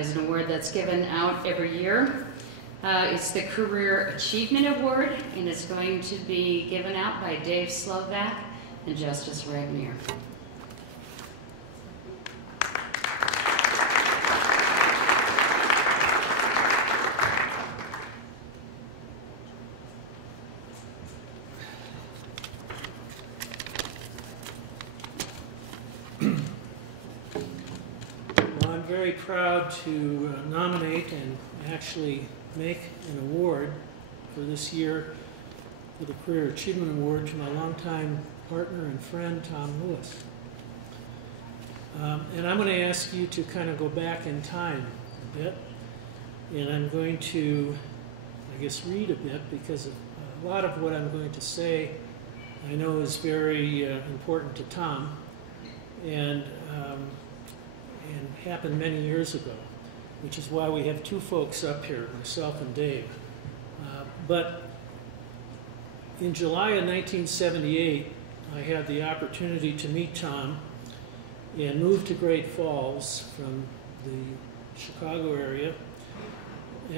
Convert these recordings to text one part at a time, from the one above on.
is an award that's given out every year. It's the Career Achievement Award, and it's going to be given out by Dave Slovak and Justice Regnier. Very proud to nominate and actually make an award for this year for the Career Achievement Award to my longtime partner and friend, Tom Lewis. And I'm going to ask you to kind of go back in time a bit, and I'm going to, I guess, read a bit, because a lot of what I'm going to say I know is very important to Tom, and happened many years ago, which is why we have two folks up here, myself and Dave. But in July of 1978, I had the opportunity to meet Tom and move to Great Falls from the Chicago area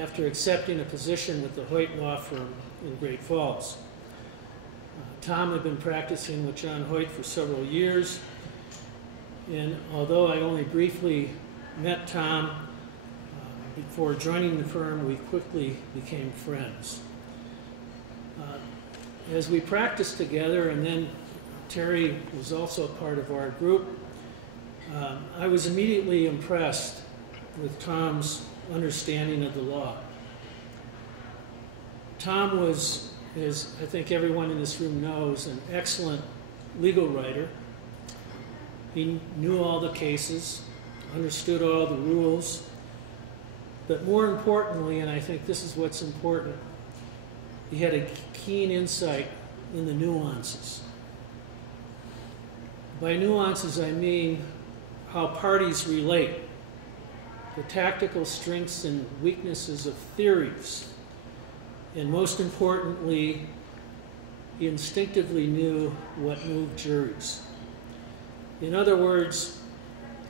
after accepting a position with the Hoyt Law Firm in Great Falls. Tom had been practicing with John Hoyt for several years, and although I only briefly met Tom before joining the firm, we quickly became friends. As we practiced together, and then Terry was also part of our group, I was immediately impressed with Tom's understanding of the law. Tom was, as I think everyone in this room knows, an excellent legal writer. He knew all the cases, understood all the rules, but more importantly, and I think this is what's important, he had a keen insight in the nuances. By nuances, I mean how parties relate, the tactical strengths and weaknesses of theories, and most importantly, he instinctively knew what moved juries. In other words,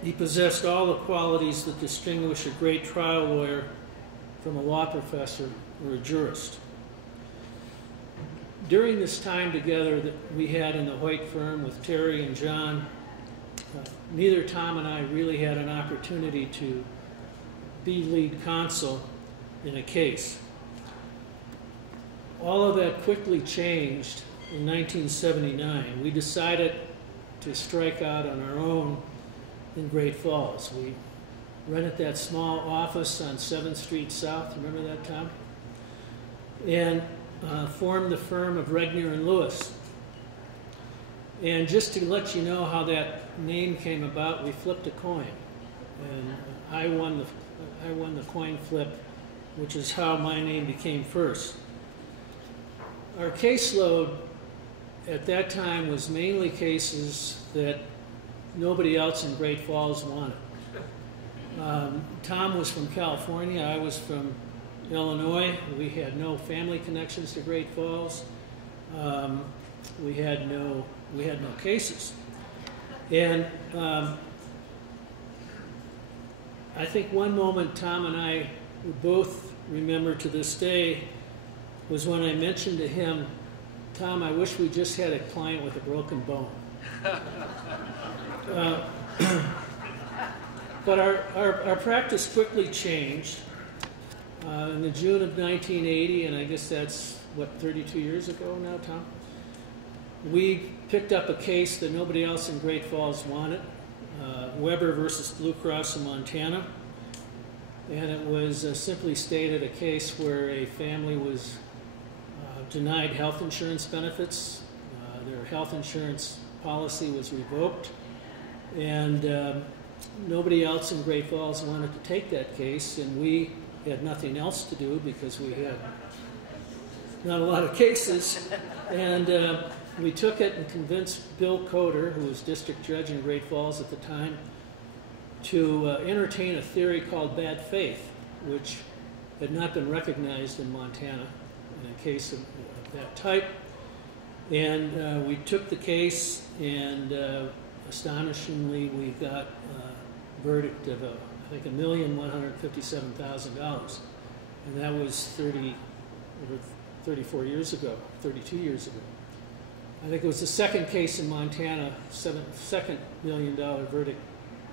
he possessed all the qualities that distinguish a great trial lawyer from a law professor or a jurist. During this time together that we had in the Hoyt firm with Terry and John, neither Tom and I really had an opportunity to be lead counsel in a case. All of that quickly changed in 1979. We decided to strike out on our own in Great Falls. We rented that small office on 7th Street South, remember that, Tom? And formed the firm of Regnier and Lewis. And just to let you know how that name came about, we flipped a coin. And I won the coin flip, which is how my name became first. Our caseload at that time was mainly cases that nobody else in Great Falls wanted. Tom was from California, I was from Illinois. We had no family connections to Great Falls. We had no cases. And I think one moment Tom and I both remember to this day was when I mentioned to him, Tom, I wish we just had a client with a broken bone. But our practice quickly changed. In the June of 1980, and I guess that's, what, 32 years ago now, Tom? We picked up a case that nobody else in Great Falls wanted, Weber versus Blue Cross of Montana. And it was simply stated a case where a family was denied health insurance benefits. Their health insurance policy was revoked, and nobody else in Great Falls wanted to take that case, and we had nothing else to do because we had not a lot of cases. And we took it and convinced Bill Coder, who was district judge in Great Falls at the time, to entertain a theory called bad faith, which had not been recognized in Montana in a case of that type. And we took the case, and astonishingly, we got a verdict of a think $1,157,000, and that was 34 years ago, 32 years ago. I think it was the second case in Montana, second $1 million verdict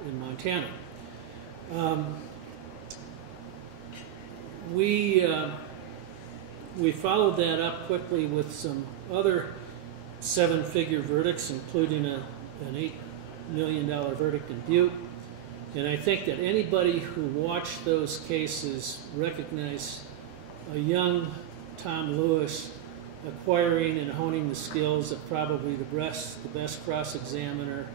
in Montana. We followed that up quickly with some other seven-figure verdicts, including an $8 million verdict in Butte. And I think that anybody who watched those cases recognized a young Tom Lewis acquiring and honing the skills of probably the best cross-examiner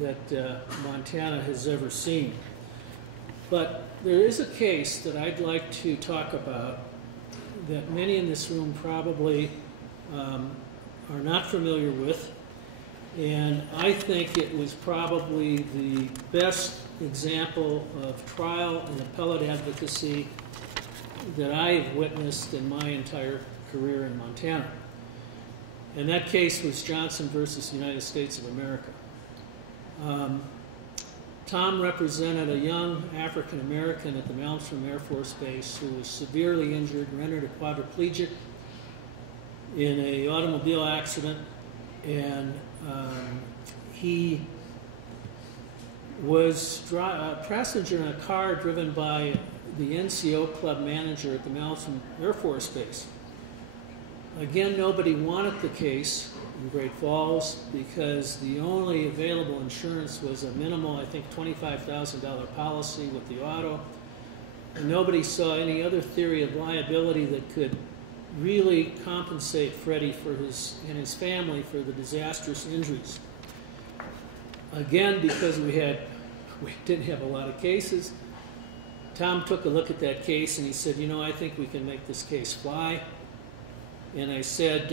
that Montana has ever seen. But there is a case that I'd like to talk about that many in this room probably are not familiar with, and I think it was probably the best example of trial and appellate advocacy that I have witnessed in my entire career in Montana. And that case was Johnson versus United States of America. Tom represented a young African American at the Malmstrom Air Force Base who was severely injured, rendered a quadriplegic in an automobile accident, and he was a passenger in a car driven by the NCO club manager at the Malmstrom Air Force Base. Again, nobody wanted the case in Great Falls because the only available insurance was a minimal, I think, $25,000 policy with the auto, and nobody saw any other theory of liability that could really compensate Freddie for and his family for the disastrous injuries. Again, because we didn't have a lot of cases, Tom took a look at that case and he said, you know, I think we can make this case fly. And I said,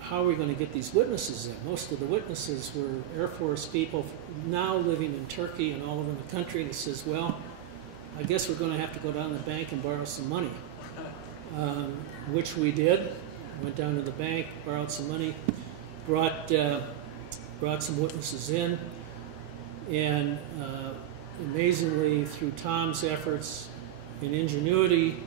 how are we going to get these witnesses in? Most of the witnesses were Air Force people now living in Turkey and all over the country. And he says, well, I guess we're going to have to go down to the bank and borrow some money, which we did. Went down to the bank, borrowed some money, brought some witnesses in, and amazingly, through Tom's efforts and ingenuity,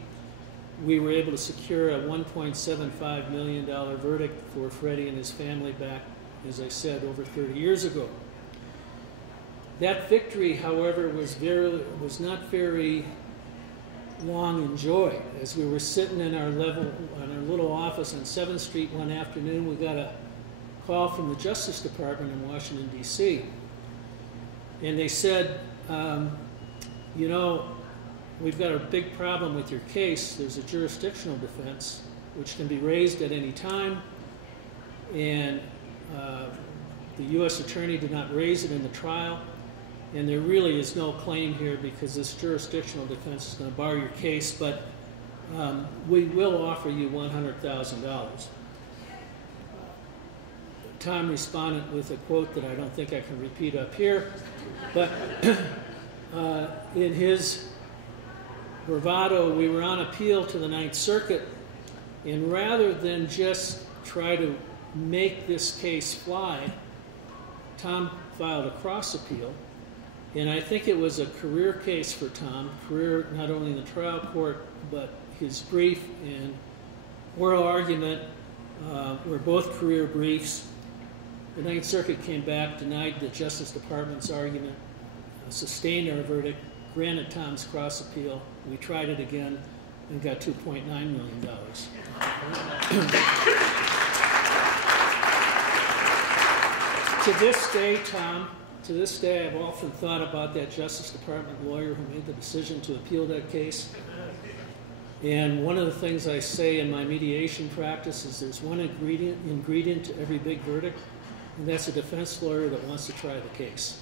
we were able to secure a $1.75 million verdict for Freddie and his family back, as I said, over 30 years ago. That victory, however, was not very long enjoyed. As we were sitting in our little office on 7th Street one afternoon, we got a call from the Justice Department in Washington, D.C. And they said, you know, we've got a big problem with your case. There's a jurisdictional defense, which can be raised at any time, and the U.S. attorney did not raise it in the trial, and there really is no claim here because this jurisdictional defense is going to bar your case, but we will offer you $100,000. Tom responded with a quote that I don't think I can repeat up here, but in his bravado, we were on appeal to the Ninth Circuit, and rather than just try to make this case fly, Tom filed a cross appeal, and I think it was a career case for Tom, career not only in the trial court, but his brief and oral argument were both career briefs. The Ninth Circuit came back, denied the Justice Department's argument, sustained our verdict, granted Tom's cross appeal. We tried it again and got $2.9 million. To this day, Tom, to this day, I've often thought about that Justice Department lawyer who made the decision to appeal that case. And one of the things I say in my mediation practice is there's one ingredient to every big verdict, and that's a defense lawyer that wants to try the case.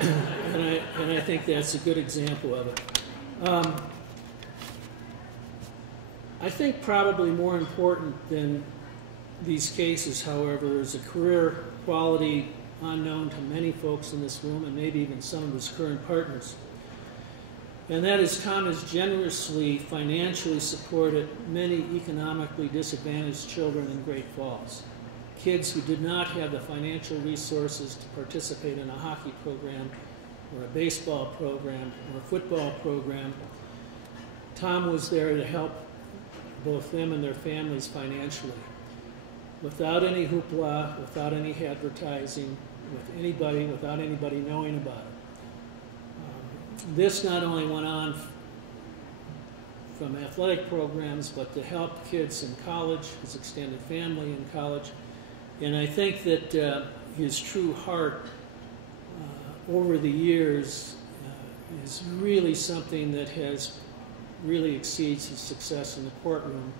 and I think that's a good example of it. I think probably more important than these cases, however, is a career quality unknown to many folks in this room and maybe even some of his current partners. And that is Tom has generously financially supported many economically disadvantaged children in Great Falls. Kids who did not have the financial resources to participate in a hockey program or a baseball program or a football program, Tom was there to help both them and their families financially, without any hoopla, without any advertising, without anybody knowing about it. This not only went on from athletic programs, but to help kids in college, his extended family in college. And I think that his true heart over the years is really something that has really exceeds his success in the courtroom.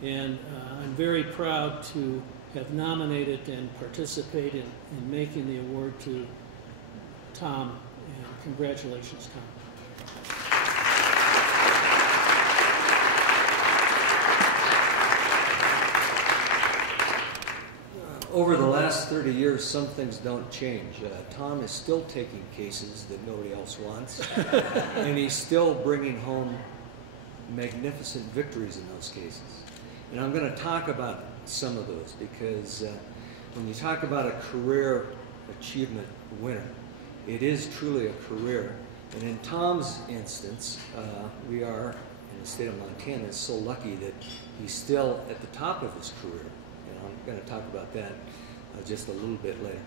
And I'm very proud to have nominated and participated in making the award to Tom. And congratulations, Tom. Over the last 30 years, some things don't change. Tom is still taking cases that nobody else wants, and he's still bringing home magnificent victories in those cases. And I'm going to talk about some of those, because when you talk about a career achievement winner, it is truly a career. And in Tom's instance, we are, in the state of Montana, so lucky that he's still at the top of his career. And I'm going to talk about that just a little bit later.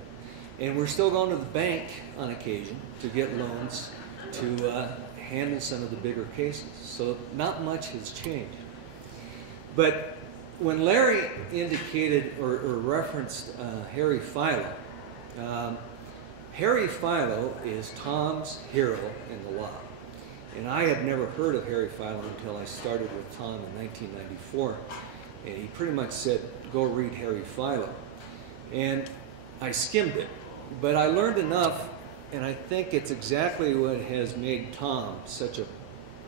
And we're still going to the bank on occasion to get loans to handle some of the bigger cases. So not much has changed. But when Larry indicated or referenced Harry Philo, Harry Philo is Tom's hero in the law. And I had never heard of Harry Philo until I started with Tom in 1994. And he pretty much said, go read Harry Philo. And I skimmed it. But I learned enough, and I think it's exactly what has made Tom such a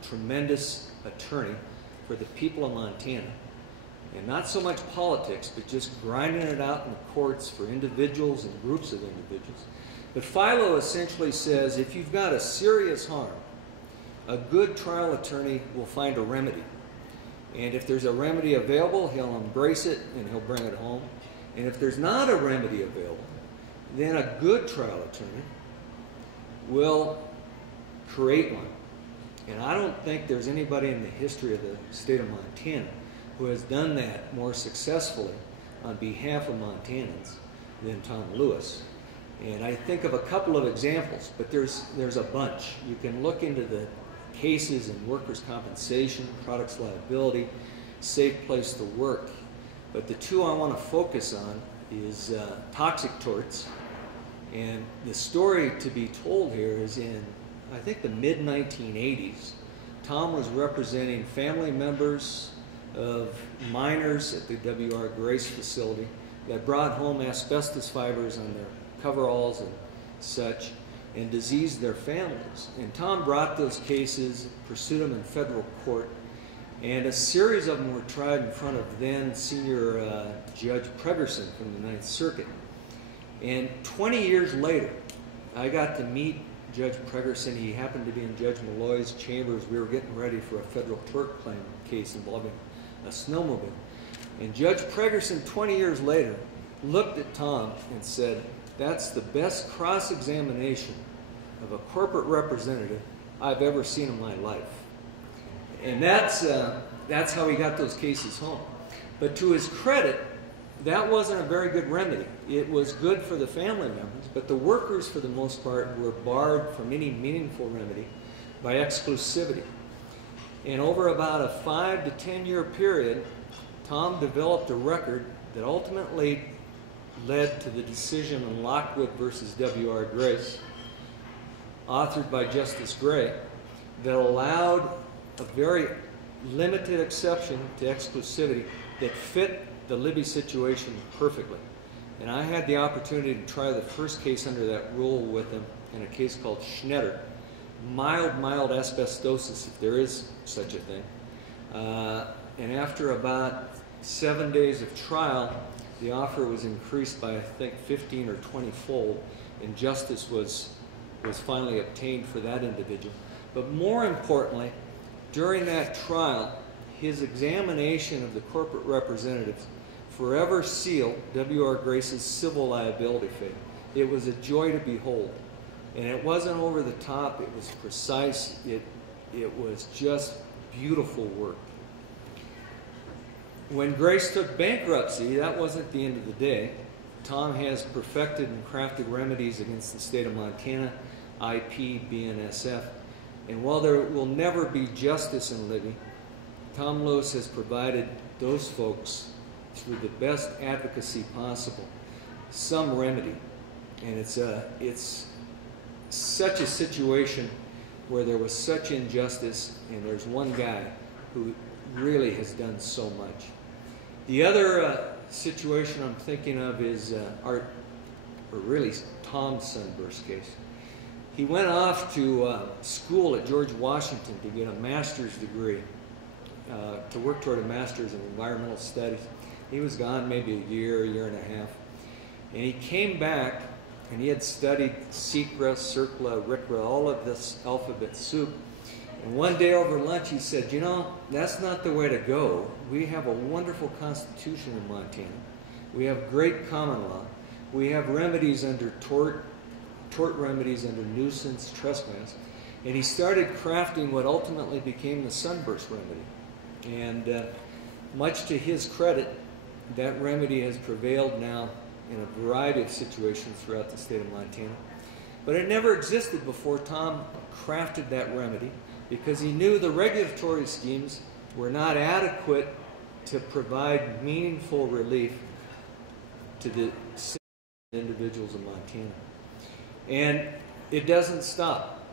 tremendous attorney for the people of Montana. And not so much politics, but just grinding it out in the courts for individuals and groups of individuals. But Philo essentially says, if you've got a serious harm, a good trial attorney will find a remedy. And if there's a remedy available, he'll embrace it and he'll bring it home. And if there's not a remedy available, then a good trial attorney will create one. And I don't think there's anybody in the history of the state of Montana who has done that more successfully on behalf of Montanans than Tom Lewis. And I think of a couple of examples, but there's a bunch. You can look into the cases in workers' compensation, products liability, safe place to work. But the two I want to focus on is toxic torts. And the story to be told here is in, I think, the mid-1980s. Tom was representing family members of miners at the W.R. Grace facility that brought home asbestos fibers on their coveralls and such, and diseased their families. And Tom brought those cases, pursued them in federal court, and a series of them were tried in front of then senior Judge Pregerson from the Ninth Circuit. And 20 years later, I got to meet Judge Pregerson. He happened to be in Judge Malloy's chambers. We were getting ready for a federal tort claim case involving a snowmobile. And Judge Pregerson, 20 years later, looked at Tom and said, that's the best cross-examination of a corporate representative I've ever seen in my life. And that's how he got those cases home. But to his credit, that wasn't a very good remedy. It was good for the family members, but the workers, for the most part, were barred from any meaningful remedy by exclusivity. And over about a 5 to 10 year period, Tom developed a record that ultimately led to the decision in Lockwood versus W.R. Grace, authored by Justice Gray, that allowed a very limited exception to exclusivity that fit the Libby situation perfectly. And I had the opportunity to try the first case under that rule with him in a case called Schneider. Mild asbestosis, if there is such a thing. And after about 7 days of trial, the offer was increased by, I think, 15 or 20-fold, and justice was finally obtained for that individual. But more importantly, during that trial, his examination of the corporate representatives forever sealed W.R. Grace's civil liability fate. It was a joy to behold. And it wasn't over the top, it was precise, it was just beautiful work. When Grace took bankruptcy, that wasn't the end of the day. Tom has perfected and crafted remedies against the state of Montana, IP, BNSF. And while there will never be justice in Libby, Tom Lewis has provided those folks, through the best advocacy possible, some remedy. And it's such a situation where there was such injustice, and there's one guy who really has done so much. The other situation I'm thinking of is Tom's Sunburst case. He went off to school at George Washington to get a master's degree, to work toward a master's in environmental studies. He was gone maybe a year and a half. And he came back, and he had studied Secra, Circla, Ricra, all of this alphabet soup. And one day over lunch he said, you know, that's not the way to go. We have a wonderful constitution in Montana. We have great common law. We have remedies under tort remedies under nuisance, trespass. And he started crafting what ultimately became the Sunburst remedy. And much to his credit, that remedy has prevailed now in a variety of situations throughout the state of Montana. But it never existed before Tom crafted that remedy, because he knew the regulatory schemes were not adequate to provide meaningful relief to the individuals of Montana. And it doesn't stop.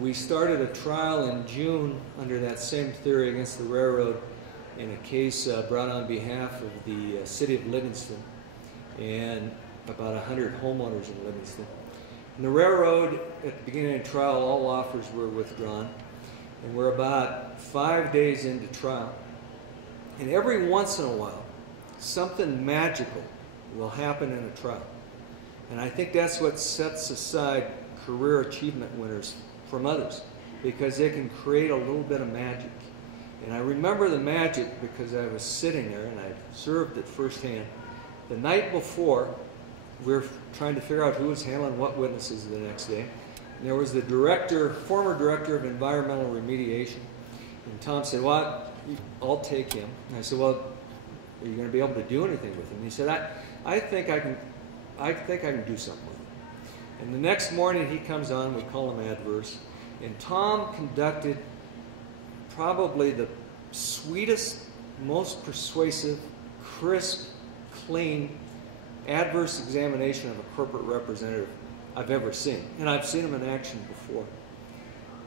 We started a trial in June under that same theory against the railroad in a case brought on behalf of the city of Livingston and about 100 homeowners in Livingston. And the railroad, at the beginning of the trial, all offers were withdrawn. And we're about 5 days into trial. And every once in a while, something magical will happen in a trial. And I think that's what sets aside career achievement winners from others, because they can create a little bit of magic. And I remember the magic because I was sitting there and I observed it firsthand. The night before, we were trying to figure out who was handling what witnesses the next day. And there was the former director of environmental remediation. And Tom said, well, I'll take him. And I said, well, are you going to be able to do anything with him? And he said, I think I can do something with him. And the next morning he comes on, we call him adverse. And Tom conducted probably the sweetest, most persuasive, crisp, clean, adverse examination of a corporate representative I've ever seen. And I've seen him in action before.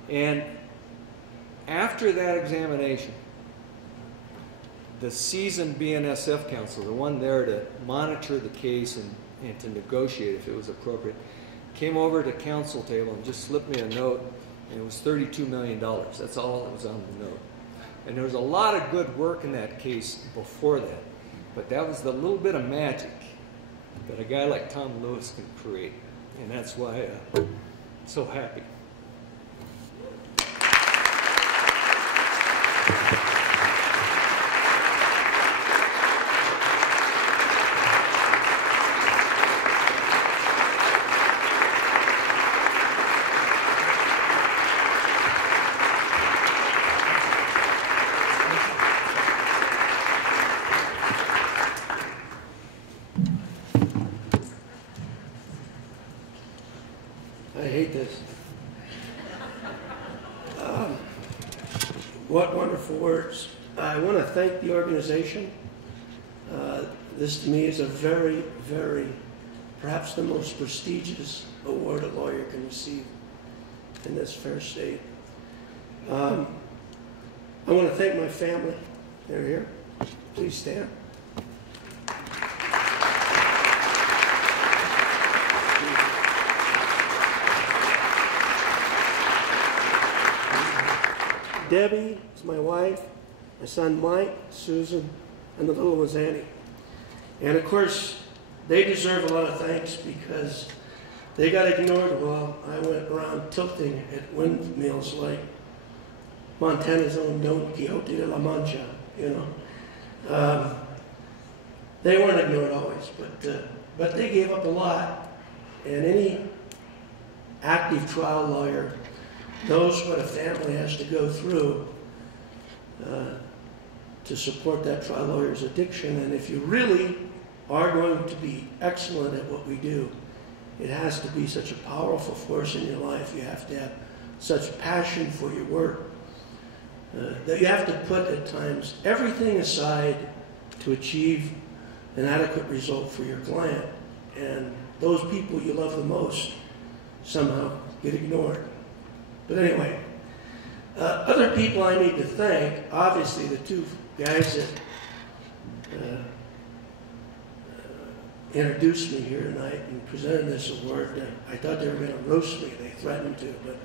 And after that examination, the seasoned BNSF counsel, the one there to monitor the case and to negotiate if it was appropriate, came over to counsel table and just slipped me a note, and it was $32 million. That's all that was on the note. And there was a lot of good work in that case before that, but that was the little bit of magic that a guy like Tom Lewis can create, and that's why I'm so happy. I hate this. What wonderful words. I want to thank the organization. This to me is a very, very, perhaps the most prestigious award a lawyer can receive in this fair state. I want to thank my family. They're here. Please stand. Debbie is my wife, my son Mike, Susan, and the little one's Annie. And of course, they deserve a lot of thanks because they got ignored while I went around tilting at windmills like Montana's own Don Quixote de la Mancha, you know. They weren't ignored always, but they gave up a lot. And active trial lawyer knows what a family has to go through to support that trial lawyer's addiction. And if you really are going to be excellent at what we do, it has to be such a powerful force in your life. You have to have such passion for your work that you have to put at times everything aside to achieve an adequate result for your client. And those people you love the most somehow get ignored. But anyway, other people I need to thank, obviously the two guys that introduced me here tonight and presented this award. I thought they were going to roast me. They threatened to, but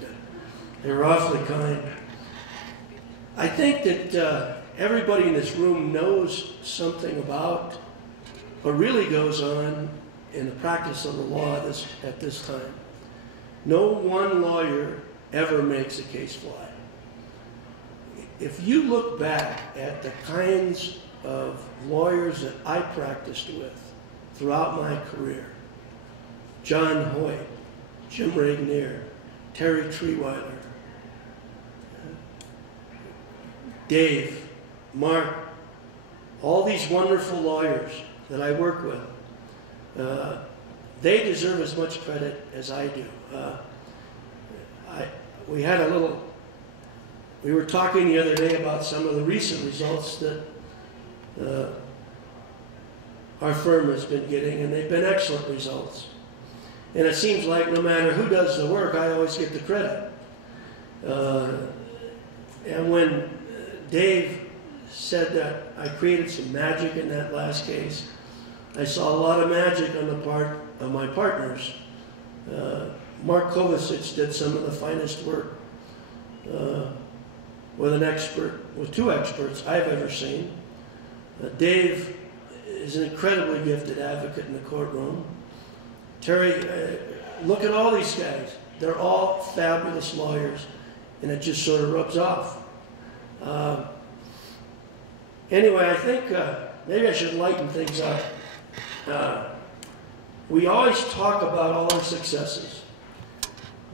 they were awfully kind. I think that everybody in this room knows something about what really goes on in the practice of the law at this time. No one lawyer ever makes a case fly. If you look back at the kinds of lawyers that I practiced with throughout my career, John Hoyt, Jim Regnier, Terry Treeweiler, Dave, Mark, all these wonderful lawyers that I work with, they deserve as much credit as I do. We were talking the other day about some of the recent results that our firm has been getting, and they've been excellent results. And it seems like no matter who does the work, I always get the credit. And when Dave said that I created some magic in that last case, I saw a lot of magic on the part of my partners. Mark Kovacic did some of the finest work with two experts I've ever seen. Dave is an incredibly gifted advocate in the courtroom. Terry, look at all these guys. They're all fabulous lawyers, and it just sort of rubs off. Anyway, I think maybe I should lighten things up. We always talk about all our successes,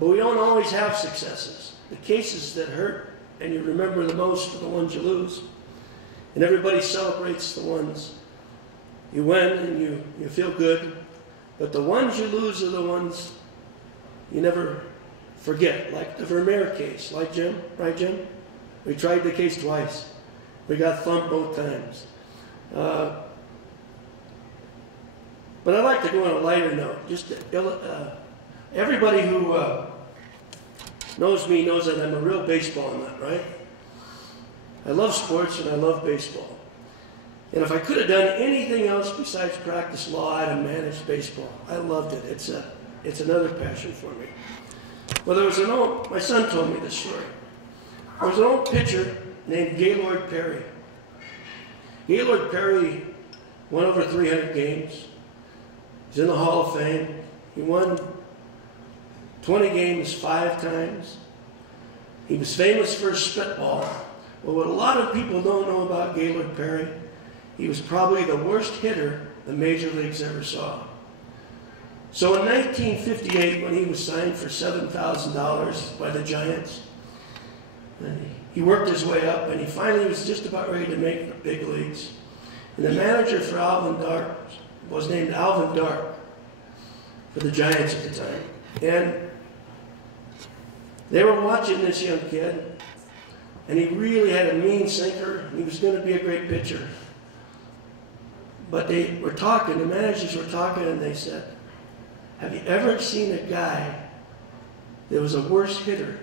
but we don't always have successes. The cases that hurt and you remember the most are the ones you lose. And everybody celebrates the ones you win and you feel good. But the ones you lose are the ones you never forget, like the Vermeer case. Like Jim, right, Jim? We tried the case twice. We got thumped both times. But I'd like to go on a lighter note. Just everybody who knows me knows that I'm a real baseball nut, right? I love sports and I love baseball. And if I could have done anything else besides practice law, I'd have managed baseball. I loved it. It's another passion for me. Well, there was my son told me this story. There was an old pitcher named Gaylord Perry. Gaylord Perry won over 300 games. He's in the Hall of Fame. He won 20 games 5 times. He was famous for his spitball. Well, what a lot of people don't know about Gaylord Perry, he was probably the worst hitter the major leagues ever saw. So in 1958, when he was signed for $7,000 by the Giants, he worked his way up, and he finally was just about ready to make the big leagues. And the manager for Alvin Dark was named Alvin Dark for the Giants at the time. And they were watching this young kid, and he really had a mean sinker, and he was going to be a great pitcher. But they were talking, the managers were talking, and they said, have you ever seen a guy that was a worse hitter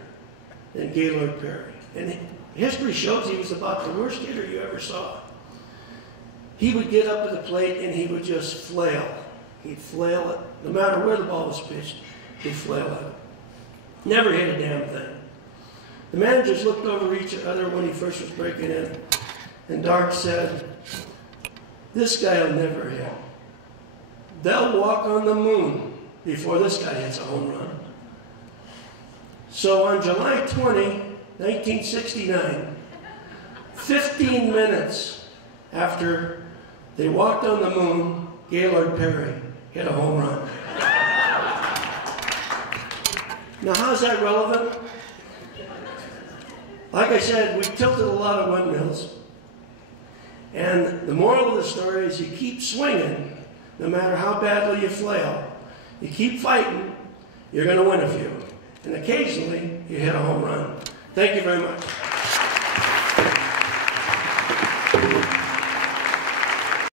than Gaylord Perry? And history shows he was about the worst hitter you ever saw. He would get up to the plate and he would just flail. He'd flail it. No matter where the ball was pitched, he'd flail at it. Never hit a damn thing. The managers looked over each other when he first was breaking in, and Dark said, this guy will never hit. They'll walk on the moon before this guy hits a home run. So on July 20, 1969, 15 minutes after they walked on the moon, Gaylord Perry hit a home run. Now, how's that relevant? Like I said, we tilted a lot of windmills. And the moral of the story is you keep swinging, no matter how badly you flail. You keep fighting, you're going to win a few. And occasionally, you hit a home run. Thank you very much.